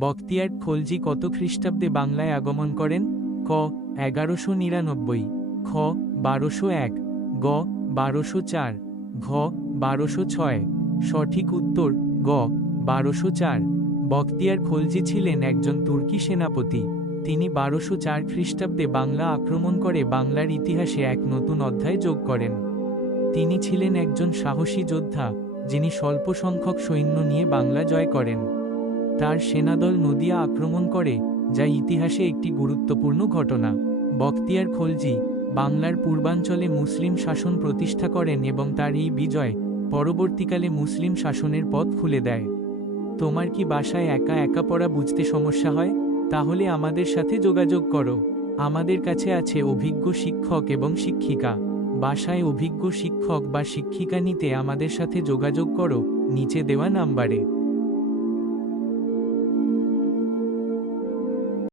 বখতিয়ার খলজি কত খ্রিস্টাব্দে বাংলায় আগমন করেন? ক, এগারোশো নিরানব্বই, খ, বারোশো এক, গ, বারোশো চার, ঘ, বারোশো ছয়, সঠিক উত্তর, গ, বারোশো চার। বখতিয়ার খলজি ছিলেন একজন তুর্কি সেনাপতি। তিনি বারোশো চার খ্রিস্টাব্দে বাংলা আক্রমণ করে বাংলার ইতিহাসে এক নতুন অধ্যায় যোগ করেন। তিনি ছিলেন একজন সাহসী যোদ্ধা, যিনি স্বল্প সংখ্যক সৈন্য নিয়ে বাংলা জয় করেন। তার সেনাদল নদিয়া আক্রমণ করে, যা ইতিহাসে একটি গুরুত্বপূর্ণ ঘটনা। বখতিয়ার খলজি, বাংলার পূর্বাঞ্চলে মুসলিম শাসন প্রতিষ্ঠা করেন এবং তার এই বিজয় পরবর্তীকালে মুসলিম শাসনের পথ খুলে দেয়। তোমার কি বাসায় একা একা পড়া বুঝতে সমস্যা হয়? তাহলে আমাদের সাথে যোগাযোগ করো। আমাদের কাছে আছে অভিজ্ঞ শিক্ষক এবং শিক্ষিকা। বাসায় অভিজ্ঞ শিক্ষক বা শিক্ষিকা নিতে আমাদের সাথে যোগাযোগ করো, নিচে দেওয়া নাম্বারে।